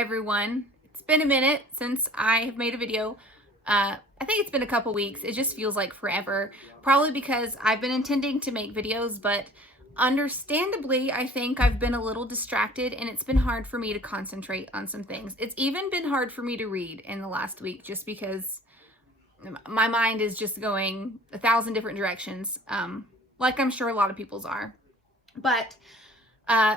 Hi everyone. It's been a minute since I have made a video. I think it's been a couple weeks. It just feels like forever. Probably because I've been intending to make videos, but understandably, I think I've been a little distracted and it's been hard for me to concentrate on some things. It's even been hard for me to read in the last week just because my mind is just going 1,000 different directions, like I'm sure a lot of people's are. But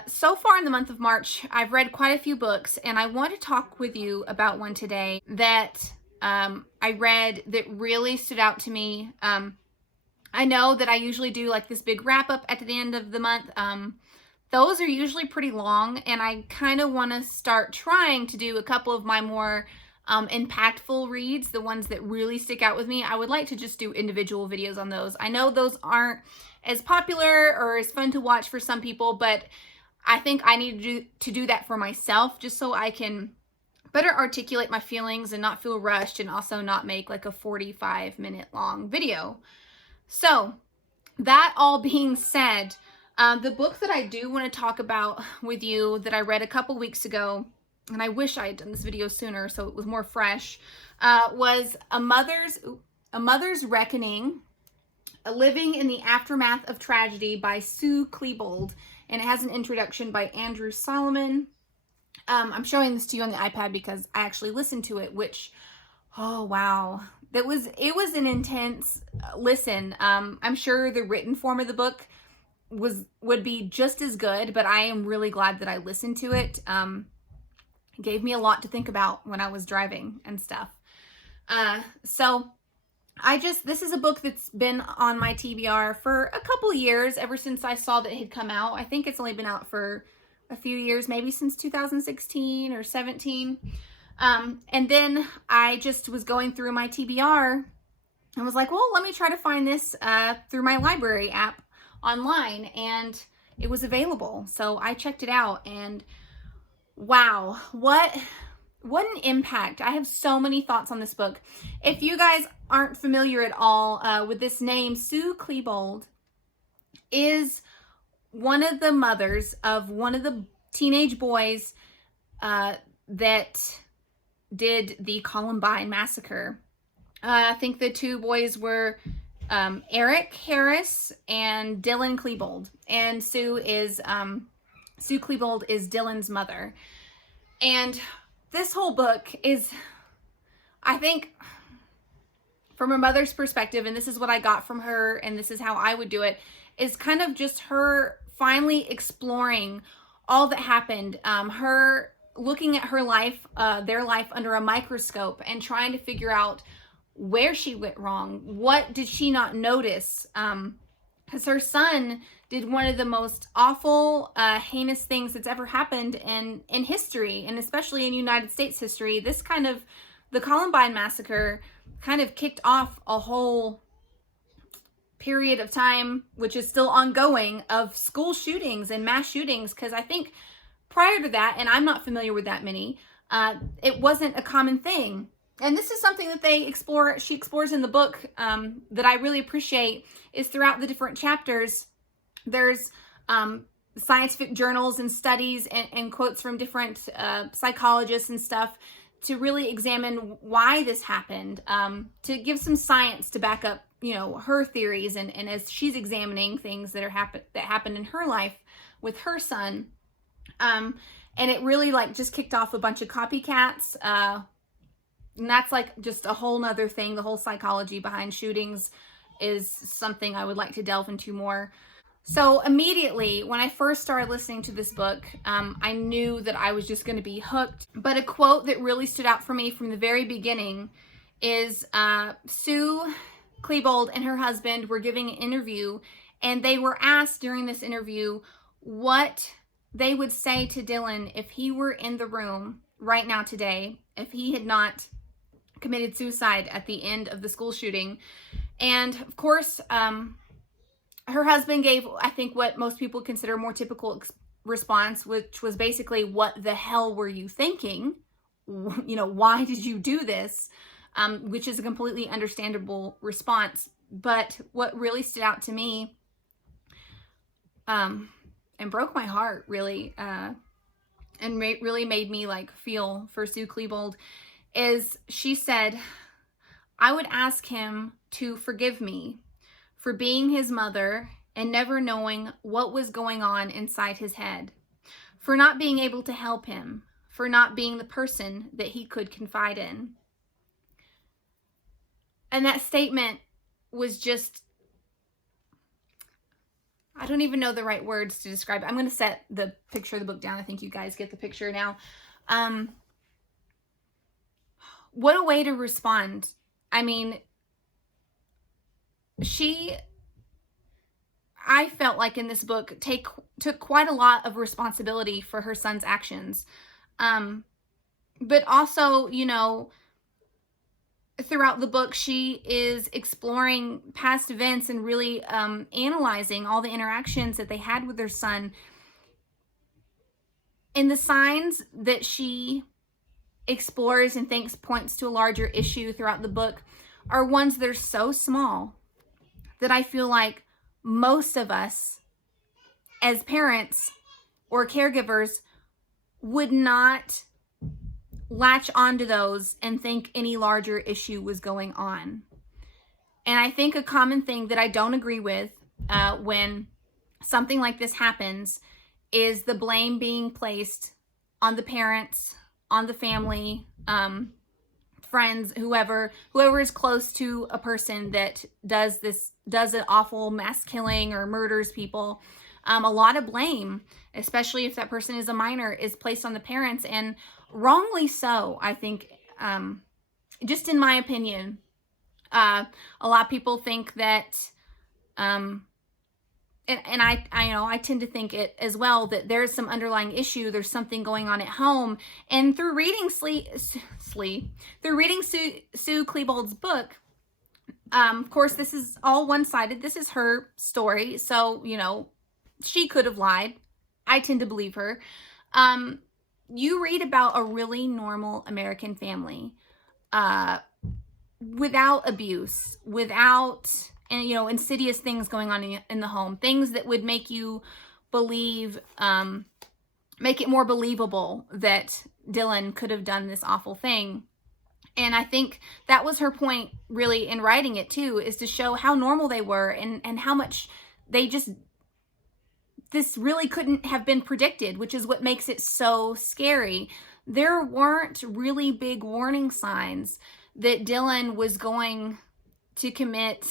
so far in the month of March, I've read quite a few books, and I want to talk with you about one today that I read that really stood out to me. I know that I usually do like this big wrap up at the end of the month. Those are usually pretty long, and I kind of want to start trying to do a couple of my more impactful reads, the ones that really stick out with me. I would like to just do individual videos on those. I know those aren't as popular or as fun to watch for some people, but I think I need to do that for myself just so I can better articulate my feelings and not feel rushed, and also not make like a 45-minute long video. So that all being said, the book that I do want to talk about with you that I read a couple weeks ago, and I wish I had done this video sooner so it was more fresh, was A Mother's Reckoning, Living in the Aftermath of Tragedy by Sue Klebold, and it has an introduction by Andrew Solomon. I'm showing this to you on the iPad because I actually listened to it, which, oh wow, it was an intense listen. I'm sure the written form of the book would be just as good, but I am really glad that I listened to it. It gave me a lot to think about when I was driving and stuff. So this is a book that's been on my TBR for a couple years, ever since I saw that it had come out. I think it's only been out for a few years, maybe since 2016 or 17. And then I just was going through my TBR and was like, well, let me try to find this through my library app online, and it was available. So I checked it out, and wow, what an impact. I have so many thoughts on this book. If you guys aren't familiar at all with this name, Sue Klebold is one of the mothers of one of the teenage boys that did the Columbine massacre. I think the two boys were Eric Harris and Dylan Klebold, and Sue Klebold is Dylan's mother. And this whole book is, I think, from a mother's perspective, and this is what I got from her, and this is how I would do it, is kind of just her finally exploring all that happened, her looking at her life, their life under a microscope, and trying to figure out where she went wrong. What did she not notice? Because her son did one of the most awful, heinous things that's ever happened in history, and especially in United States history. The Columbine massacre kind of kicked off a whole period of time, which is still ongoing, of school shootings and mass shootings. Because I think prior to that, and I'm not familiar with that many, it wasn't a common thing. And this is something that she explores in the book, that I really appreciate, is throughout the different chapters, there's scientific journals and studies and quotes from different psychologists and stuff to really examine why this happened, to give some science to back up, her theories, and as she's examining things that happened in her life with her son. And it really just kicked off a bunch of copycats, and that's just a whole nother thing. The whole psychology behind shootings is something I would like to delve into more. So immediately when I first started listening to this book, I knew that I was just going to be hooked. But a quote that really stood out for me from the very beginning is Sue Klebold and her husband were giving an interview, and they were asked during this interview what they would say to Dylan if he were in the room right now today, if he had not committed suicide at the end of the school shooting. And of course, her husband gave, I think, what most people consider a more typical response, which was basically, what the hell were you thinking? Why did you do this? Which is a completely understandable response. But what really stood out to me, and broke my heart, really, and really made me like feel for Sue Klebold is she said, I would ask him to forgive me for being his mother and never knowing what was going on inside his head, for not being able to help him, for not being the person that he could confide in. And that statement was just, I don't even know the right words to describe it. I'm going to set the picture of the book down. I think you guys get the picture now. What a way to respond. I mean, I felt like in this book took quite a lot of responsibility for her son's actions. But also, you know, throughout the book, she is exploring past events and really analyzing all the interactions that they had with their son. And the signs that she explores and thinks points to a larger issue throughout the book are ones that are so small that I feel like most of us as parents or caregivers would not latch onto those and think any larger issue was going on. And I think a common thing that I don't agree with when something like this happens is the blame being placed on the parents, on the family, friends, whoever is close to a person that does an awful mass killing or murders people. A lot of blame, especially if that person is a minor, is placed on the parents, and wrongly so, I think. Just in my opinion, a lot of people think that, and I tend to think it as well, that there's some underlying issue, there's something going on at home. And through reading Sue Klebold's book, of course, this is all one-sided. This is her story, so, you know, she could have lied. I tend to believe her. You read about a really normal American family, without abuse, without, and, you know, insidious things going on in the home, things that would make you believe, make it more believable that Dylan could have done this awful thing. And I think that was her point really in writing it too, is to show how normal they were and how much this really couldn't have been predicted, which is what makes it so scary. There weren't really big warning signs that Dylan was going to commit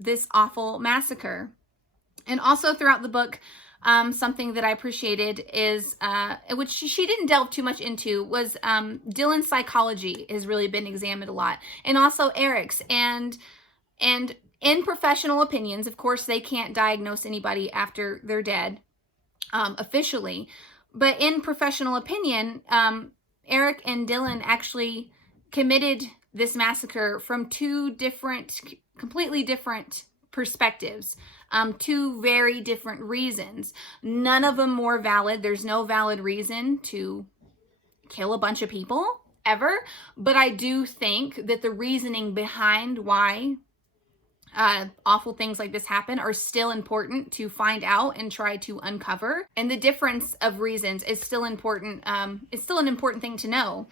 this awful massacre. And also throughout the book, something that I appreciated is, which she didn't delve too much into, was Dylan's psychology has really been examined a lot. And also Eric's. And in professional opinions, of course, they can't diagnose anybody after they're dead, officially. But in professional opinion, Eric and Dylan actually committed this massacre from two completely different perspectives, two very different reasons. None of them more valid. There's no valid reason to kill a bunch of people, ever. But I do think that the reasoning behind why awful things like this happen are still important to find out and try to uncover. And the difference of reasons is still important. It's still an important thing to know.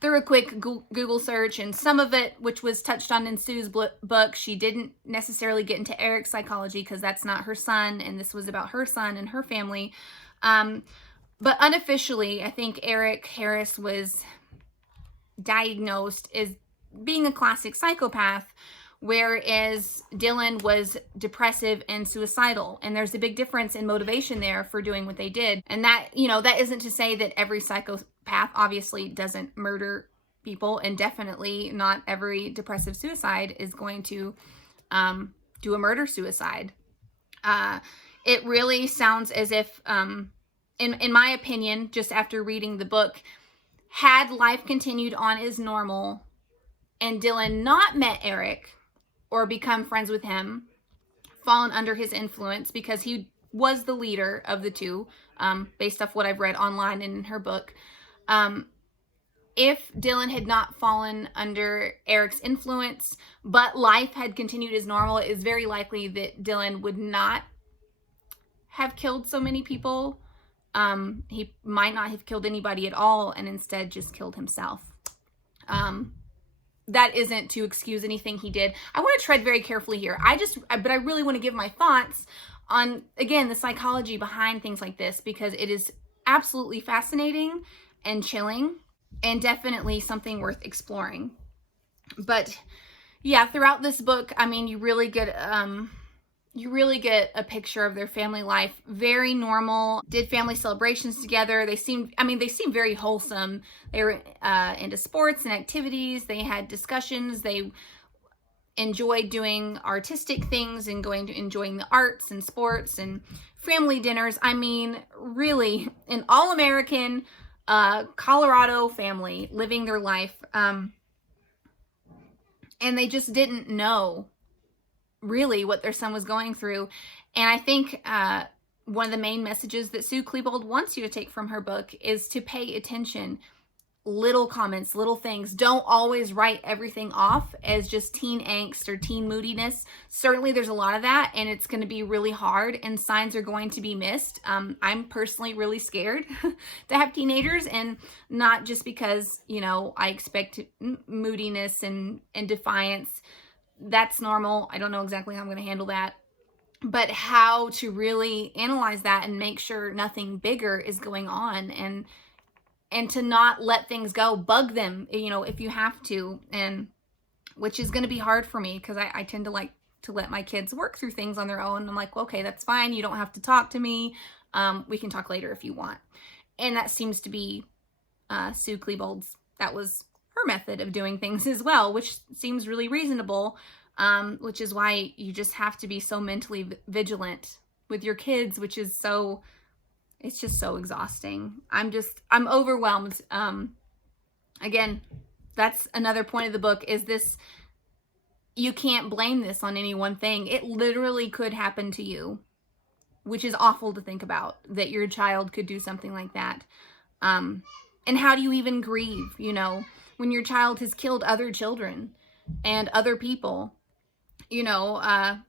Through a quick Google search, and some of it, which was touched on in Sue's book, she didn't necessarily get into Eric's psychology because that's not her son, and this was about her son and her family. But unofficially, I think Eric Harris was diagnosed as being a classic psychopath, whereas Dylan was depressive and suicidal. And there's a big difference in motivation there for doing what they did. And that, you know, that isn't to say that every psychopath obviously doesn't murder people, and definitely not every depressive suicide is going to do a murder suicide. It really sounds as if, in my opinion, just after reading the book, had life continued on as normal and Dylan not met Eric or become friends with him, fallen under his influence, because he was the leader of the two, based off what I've read online and in her book. If Dylan had not fallen under Eric's influence, but life had continued as normal, it is very likely that Dylan would not have killed so many people He might not have killed anybody at all and instead just killed himself. That isn't to excuse anything he did. I want to tread very carefully here. But I really want to give my thoughts on, again, the psychology behind things like this, because it is absolutely fascinating and chilling and definitely something worth exploring. But yeah, throughout this book, I mean, you really get a picture of their family life. Very normal. Did family celebrations together. They seemed very wholesome. They were into sports and activities. They had discussions. They enjoyed doing artistic things and enjoying the arts and sports and family dinners. I mean, really, an all-American Colorado family living their life. And they just didn't know really what their son was going through. And I think one of the main messages that Sue Klebold wants you to take from her book is to pay attention. Little comments, little things. Don't always write everything off as just teen angst or teen moodiness. Certainly there's a lot of that, and it's going to be really hard, and signs are going to be missed. I'm personally really scared to have teenagers, and not just because, I expect moodiness and defiance. That's normal. I don't know exactly how I'm going to handle that, but how to really analyze that and make sure nothing bigger is going on, and to not let things go. Bug them, if you have to, and which is going to be hard for me because I tend to like to let my kids work through things on their own. I'm like, well, okay, that's fine. You don't have to talk to me. We can talk later if you want. And that seems to be Sue Klebold's, that was her method of doing things as well, which seems really reasonable, which is why you just have to be so mentally vigilant with your kids, which is it's just so exhausting. I'm overwhelmed. Again, that's another point of the book, is this, you can't blame this on any one thing. It literally could happen to you, which is awful to think about, that your child could do something like that. And how do you even grieve, when your child has killed other children and other people? I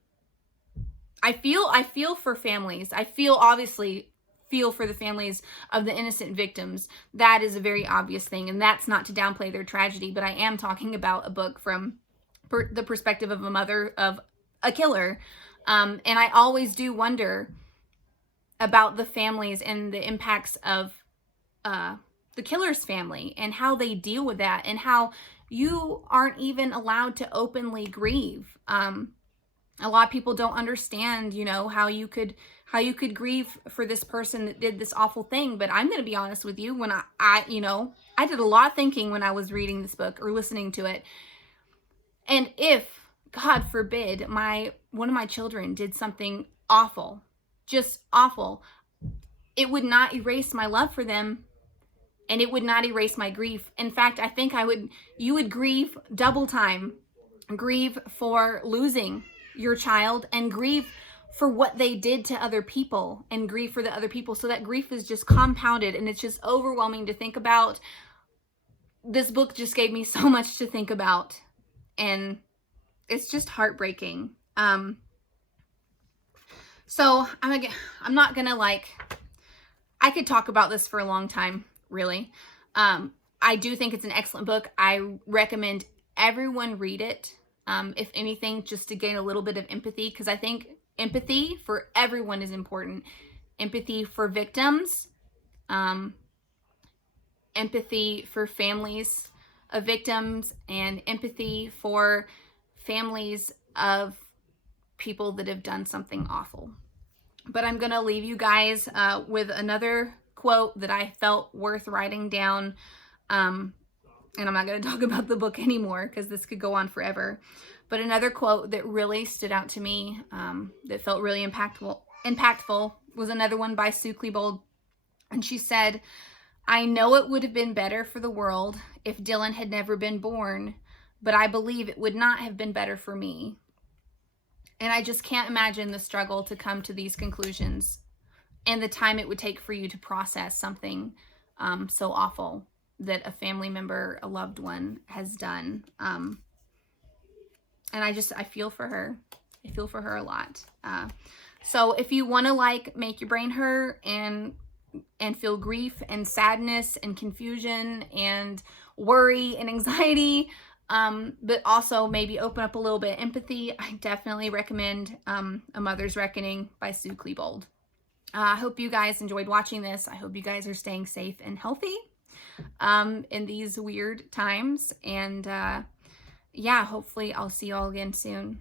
feel for families. Obviously feel for the families of the innocent victims. That is a very obvious thing, and that's not to downplay their tragedy, but I am talking about a book from the perspective of a mother of a killer. And I always do wonder about the families and the impacts of the killer's family and how they deal with that, and how you aren't even allowed to openly grieve. A lot of people don't understand, how you could grieve for this person that did this awful thing. But I'm going to be honest with you, when I did a lot of thinking when I was reading this book or listening to it. And if, God forbid, one of my children did something awful, just awful, it would not erase my love for them, and it would not erase my grief. In fact, I think you would grieve double time. Grieve for losing your child, and grieve for what they did to other people, and grieve for the other people. So that grief is just compounded, and it's just overwhelming to think about. This book just gave me so much to think about, and it's just heartbreaking. So I'm not gonna I could talk about this for a long time, really. I do think it's an excellent book. I recommend everyone read it. If anything, just to gain a little bit of empathy, because I think empathy for everyone is important. Empathy for victims, empathy for families of victims, and empathy for families of people that have done something awful. But I'm going to leave you guys with another quote that I felt worth writing down. And I'm not going to talk about the book anymore because this could go on forever. But another quote that really stood out to me, that felt really impactful, was another one by Sue Klebold. And she said, "I know it would have been better for the world if Dylan had never been born, but I believe it would not have been better for me." And I just can't imagine the struggle to come to these conclusions, and the time it would take for you to process something so awful that a family member, a loved one, has done. And I feel for her. I feel for her a lot. So if you want to make your brain hurt and and feel grief and sadness and confusion and worry and anxiety, but also maybe open up a little bit of empathy, I definitely recommend A Mother's Reckoning by Sue Klebold. I hope you guys enjoyed watching this. I hope you guys are staying safe and healthy in these weird times. And yeah, hopefully I'll see you all again soon.